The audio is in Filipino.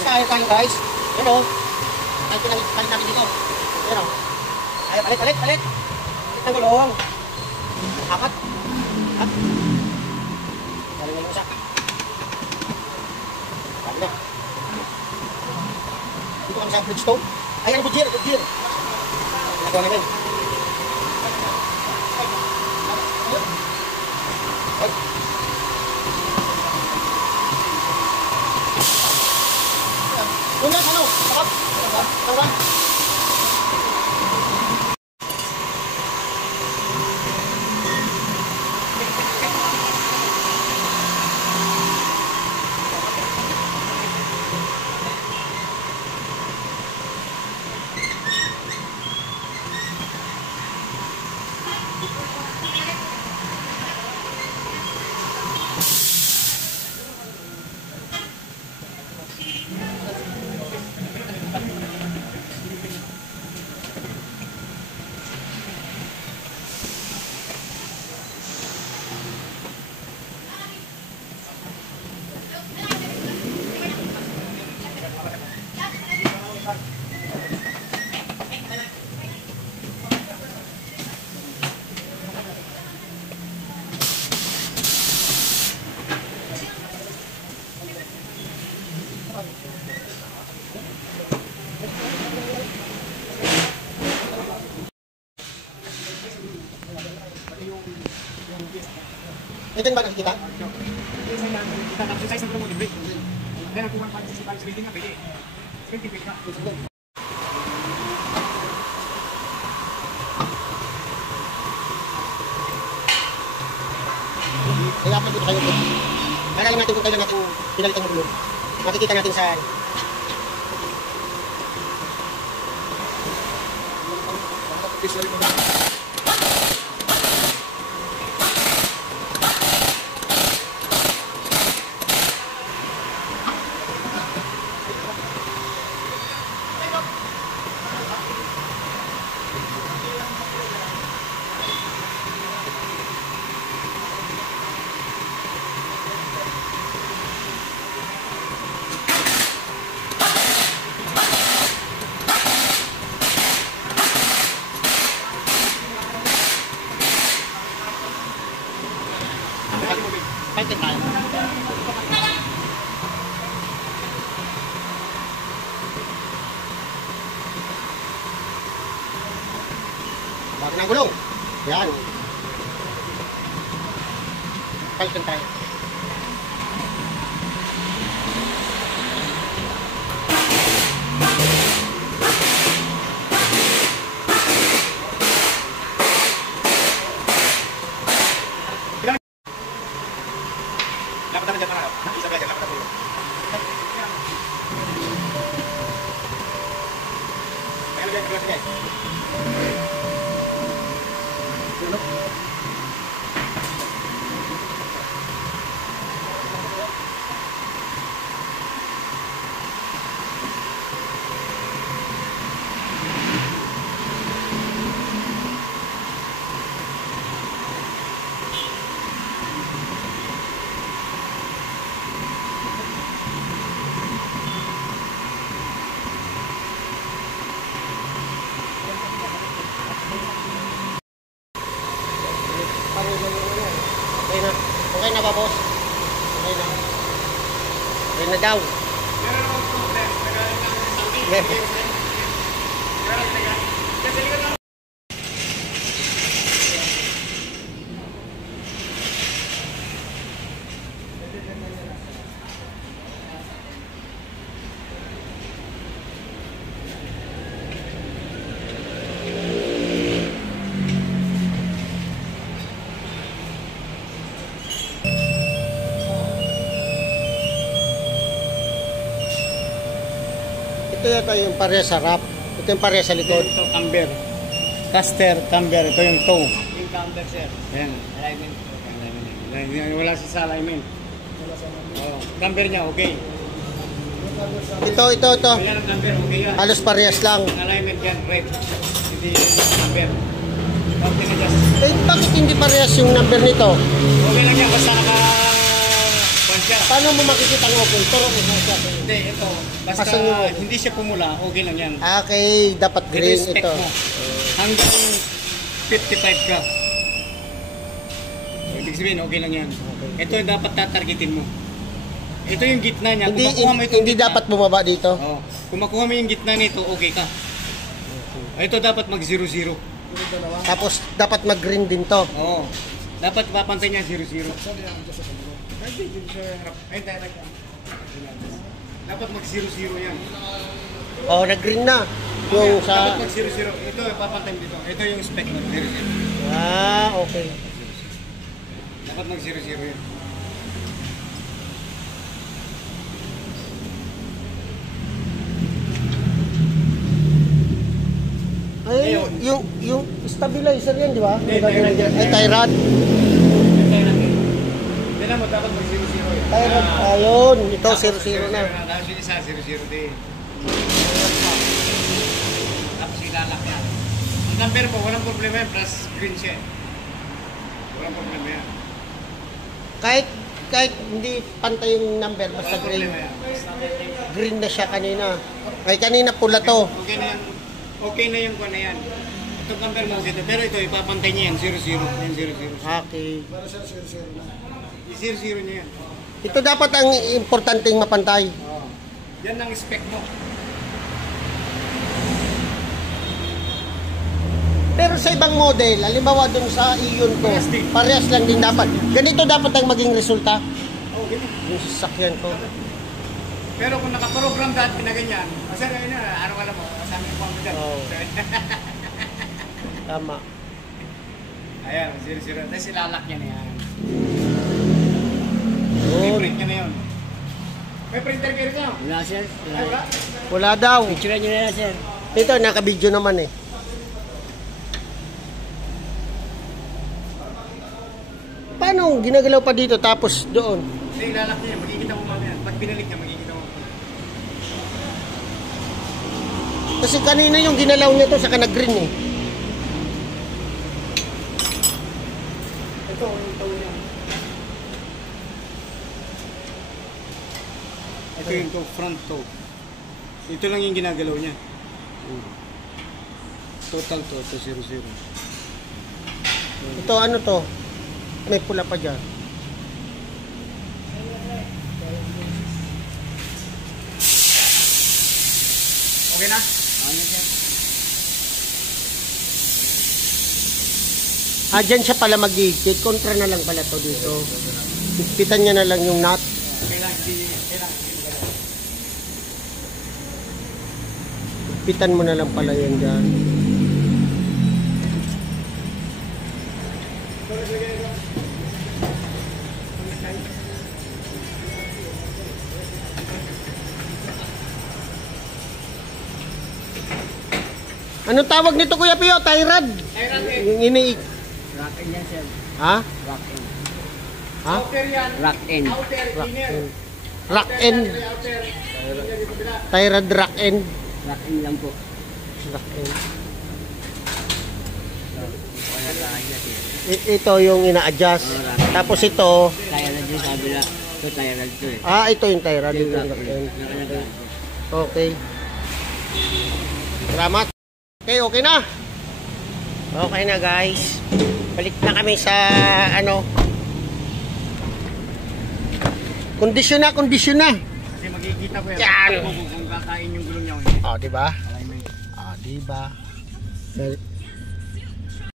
guys, kaya tayo guys. Yan o. Ay, palit namin dito. Yan o. Ay, palit. Palit ng gulong. Apat. At. Galing na yung isa. Palit na. Dito kami sa Bridgestone. Ay, ano, Goodyear. Nagawa namin. Ay. Yung lang, ano? Sakap. Tawag. Ito ba nakikita? Kita na size ng promoting brake. Then ang 1.65 rating nga pwede. 20 feet na. Kaya pa dito kayo. Kaya lang natin kung kailan natin pinalitan ng gulong. Makikita natin sa fighting tayo. Bago ng gulong. Yan. Fighting tayo. Dapat na dyan mga isa ba dyan, dapat na pulo. Ayan dyan, kaglas guys. Okay na ba, boss? Okay na. Okay na daw. Ito yata yung pareha sa wrap. Ito yung pareha sa likod. Ito camber. Caster, camber. Ito yung toe. Yung camber, sir. Ayan. Alignment. Wala siya sa alignment. Camber niya, okay. Ito. Ayan ang camber, okay yan. Halos parehas lang. Ang alignment yan, right. Hindi yung camber. Okay na dyan. Eh, bakit hindi parehas yung number nito? Okay lang yan, basta naka siya. Paano mo makikita ng okay? Turo mo na siya. Hindi, ito. Basta Pasan yung okay. hindi siya pumula, okay lang yan. Okay, dapat green I-respect ito. mo. Hanggang 55 ka. Ibig sabihin, okay lang yan. Ito yung dapat tatargetin mo. Ito yung gitna niya. Hindi, Kung makuha mo itong hindi gitna, dapat bumaba dito. oh, kung makuha mo yung gitna nito, okay ka. Ito dapat mag 0-0. Tapos dapat mag-green din to. Oo. Dapat papantay niya 0-0. Dapat mag 0-0 yan. Oh, nag-green na. Yung sa... Dapat mag 0-0. Ito, papantay mo dito. Ito yung spec mo, 0-0. Ah, okay. Dapat mag 0-0 yan. Ay, Ayun. yung stabilizer yan, di ba? Hindi, tie rod yan. Ay, tie rod. Tignan mo, dapat mag 0-0 yan. Tie rod. Ayun, ito 0-0 na. Tapos yung isa, 0-0 din. Tapos ilalak yan. Ang number mo, walang problema yan. Plus green siya. Walang problema yan. Kahit hindi pantay yung number, basta Walang green. problema yan. Green na siya kanina. Ay, kanina pula to. Okay na yan. Okay na yung kuha na yan. Itong number mo, okay. Pero ito, ipapantay niya yan. 0-0. Yan, 0-0. Okay. 0-0 niya yan. Ito dapat ang importanteng mapantay. Oh. Yan ang spec mo. Pero sa ibang model, halimbawa dun sa iyon ko, Parehas din. parehas lang din dapat. Ganito dapat ang maging resulta. Oh, ganyan. Yung sasakyan ko. Pero kung nakaprogram dahil pinaganyan, kasi ngayon na, araw-araw mo, kasama yung pang dyan. Oo. Tama. Ayan, 0-0. Tapos ilalak niya na yan. Yun. I-print niya na yun. May printer kayo niya? Wala, sir. Ay, wala? Wala daw. Picture nyo na lang, sir. Ito, naka-video naman eh. Paano ginagalaw pa dito tapos doon? Hindi, ilalak niya. Magkikita mo mamaya. Pag binalik niya, magkikita mo. Kasi kanina yung ginalaw niya to sa nag-green eh. Ito, yung toe niya. Ito yung toe, front toe. Ito lang yung ginagalaw niya. Total to, ito 0-0. Ito ano to? May pula pa dyan. Okay na? Ah, dyan siya pala mag-igit. Kontra na lang pala to dito. Higpitan niya na lang yung nut. Okay lang, hindi. Okay lang. Higpitan mo na lang pala yan dyan. Anong tawag nito, Kuya Pio? Tie rod? Yung ini... Rock in yan, sir. Ha? Rock in. Ha? Outer yan. Rock in. Outer, inner. Rock end. Outer. Tie rod rock end. Rock in lang po. Rock end. Wala tayo, sir. Ito yung ina-adjust. Tapos ito... Kaya na dyan sa kabila. Ito, kaya na dito eh. Ah, ito yung tie rod. Ito yung Rock rock in. end. Nakalagay. Okay. Salamat. Okay na. Okay na, guys. Balik na kami sa ano. Kondisyon na. Kasi magkikita ko yan. Yan. Kung kakain yung gulong niya. Oh, di ba? Alignment. Ah, di ba?